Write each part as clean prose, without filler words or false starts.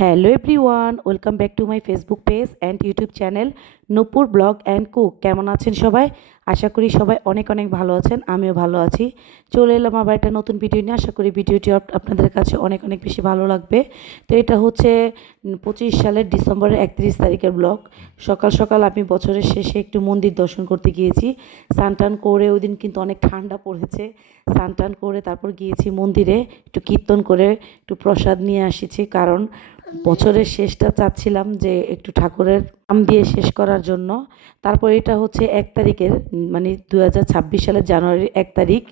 Hello everyone, welcome back to my Facebook page and YouTube channel Nupur blog and cook. কেমন আছেন সবাই? আশা করি সবাই অনেক অনেক ভালো আছেন, আমিও ভালো আছি। চলে এলাম আবার একটা নতুন ভিডিও নিয়ে। আশা করি ভিডিওটি আপনাদের কাছে অনেক অনেক বেশি ভালো লাগবে। তো এটা হচ্ছে 25 সালের ডিসেম্বরের 31 তারিখের ব্লগ। সকাল সকাল আমি বছরের শেষে একটু মন্দির দর্শন করতে গিয়েছি। স্নান করে ওই দিন কিন্তু অনেক ঠান্ডা পড়েছে। স্নান করে তারপর গিয়েছি মন্দিরে, একটু কীর্তন করে একটু প্রসাদ নিয়ে আসিছি, কারণ বছরের শেষটা চাচ্ছিলাম যে একটু ঠাকুরের নাম দিয়ে শেষ করার জন্য। তারপর এটা হচ্ছে 1 তারিখের, মানে 2026 সালের জানুয়ারির 1 তারিখ।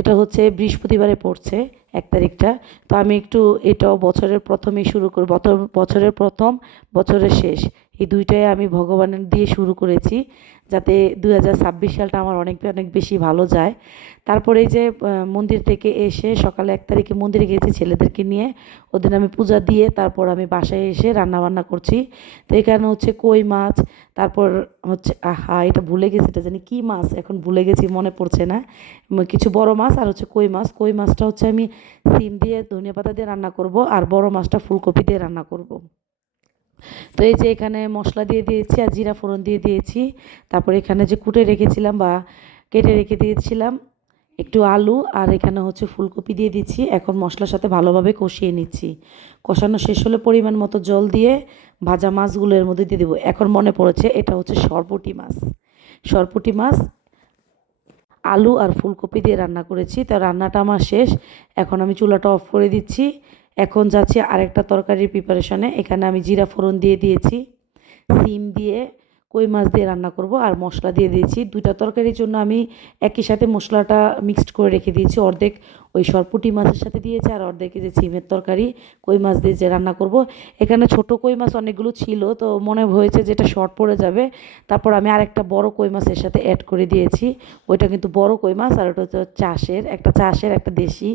এটা হচ্ছে বৃহস্পতিবারে পড়ছে 1 তারিখটা। তো আমি একটু এটাও বছরের প্রথমেই শুরু করি, বছরের প্রথম বছরের শেষ, এই দুইটাই আমি ভগবানের দিয়ে শুরু করেছি, যাতে 2026 সালটা আমার অনেক অনেক বেশি ভালো যায়। তারপরে এই যে মন্দির থেকে এসে সকালে 1 তারিখে মন্দিরে গেছি ছেলেদেরকে নিয়ে। ওদিন আমি পূজা দিয়ে তারপর আমি বাসায় এসে রান্নাবান্না করছি। তো এখানে হচ্ছে কই মাছ, তারপর হচ্ছে এটা ভুলে গেছি, এটা জানি কী মাছ, এখন ভুলে গেছি, মনে পড়ছে না। কিছু বড় মাছ আর হচ্ছে কই মাছ। কই মাছটা হচ্ছে আমি সিম দিয়ে ধনিয়া পাতা দিয়ে রান্না করব, আর বড় মাছটা ফুলকপি দিয়ে রান্না করব। তো এই যে এখানে মশলা দিয়ে দিয়েছি আর জিরা ফোড়ন দিয়ে দিয়েছি। তারপর এখানে যে কুটে রেখেছিলাম বা কেটে রেখে দিয়েছিলাম একটু আলু, আর এখানে হচ্ছে ফুলকপি দিয়ে দিচ্ছি। এখন মশলার সাথে ভালোভাবে কষিয়ে নিচ্ছি। কষানো শেষ হলে পরিমাণ মতো জল দিয়ে ভাজা মাছগুলো এর মধ্যে দিয়ে দেবো। এখন মনে পড়েছে এটা হচ্ছে সরপুঁটি মাছ। সরপুঁটি মাছ আলু আর ফুলকপি দিয়ে রান্না করেছি। তো রান্নাটা আমার শেষ, এখন আমি চুলাটা অফ করে দিচ্ছি। এখন যাচ্ছি আরেকটা তরকারির প্রিপারেশনে। এখানে আমি জিরা ফোড়ন দিয়ে দিয়েছি, সিম দিয়ে কই মাছ দিয়ে রান্না করব, আর মশলা দিয়ে দিয়েছি। দুইটা তরকারির জন্য আমি একই সাথে মশলাটা মিক্সড করে রেখে দিয়েছি। অর্ধেক ওই সরপুঁটি মাছের সাথে দিয়েছি, আর অর্ধেক যে সিমের তরকারি কই মাছ দিয়ে যে রান্না করব। এখানে ছোট কই মাছ অনেকগুলো ছিল, তো মনে হয়েছে যে এটা শর্ট পড়ে যাবে। তারপর আমি আরেকটা বড় কই মাছের সাথে অ্যাড করে দিয়েছি। ওইটা কিন্তু বড় কই মাছ, আর ওটা হচ্ছে চাষের একটা দেশি।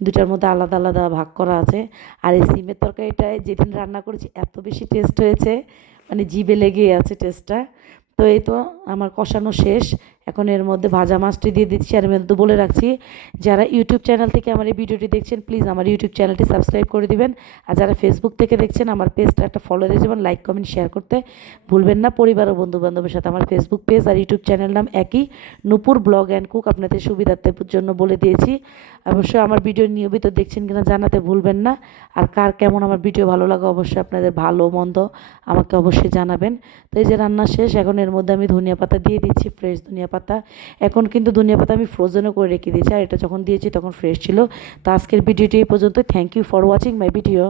দুটার মধ্যে আলাদা আলাদা ভাগ করা আছে। আর এই সিমের তরকারিটায় যেদিন রান্না করেছি এত বেশি টেস্ট হয়েছে, মানে জিভে লেগেই আছে টেস্টটা। তো এই তো আমার কষানো শেষ। এখন এর মধ্যে ভাজা মাছটি দিয়ে দিচ্ছি। আর এর মধ্যে বলে রাখছি, যারা ইউটিউব চ্যানেল থেকে আমার এই ভিডিওটি দেখছেন প্লিজ আমার ইউটিউব চ্যানেলটি সাবস্ক্রাইব করে দিবেন। আর যারা ফেসবুক থেকে দেখছেন আমার পেজটা একটা ফলো দিয়ে যাবেন, লাইক কমেন্ট শেয়ার করতে ভুলবেন না। পরিবার ও বন্ধুবান্ধবের সাথে আমার ফেসবুক পেজ আর ইউটিউব চ্যানেল নাম একই, নূপুর ব্লগ অ্যান্ড কুক, আপনাদের সুবিধার্থের জন্য বলে দিয়েছি। অবশ্যই আমার ভিডিও নিয়মিত দেখছেন কিনা জানাতে ভুলবেন না। আর কার কেমন আমার ভিডিও ভালো লাগে অবশ্যই আপনাদের ভালো মন্দ আমাকে অবশ্যই জানাবেন। তো এই যে রান্না শেষ, এখন এর মধ্যে আমি ধনিয়া পাতা দিয়ে দিচ্ছি, ফ্রেশ ধনিয়া পাতা। এখন কিন্তু ধনিয়া পাতা আমি ফ্রোজেনও করে রেখে দিয়েছি, আর এটা যখন দিয়েছি তখন ফ্রেশ ছিল। তো আজকের ভিডিওটি এই পর্যন্ত। Thank you for watching my video.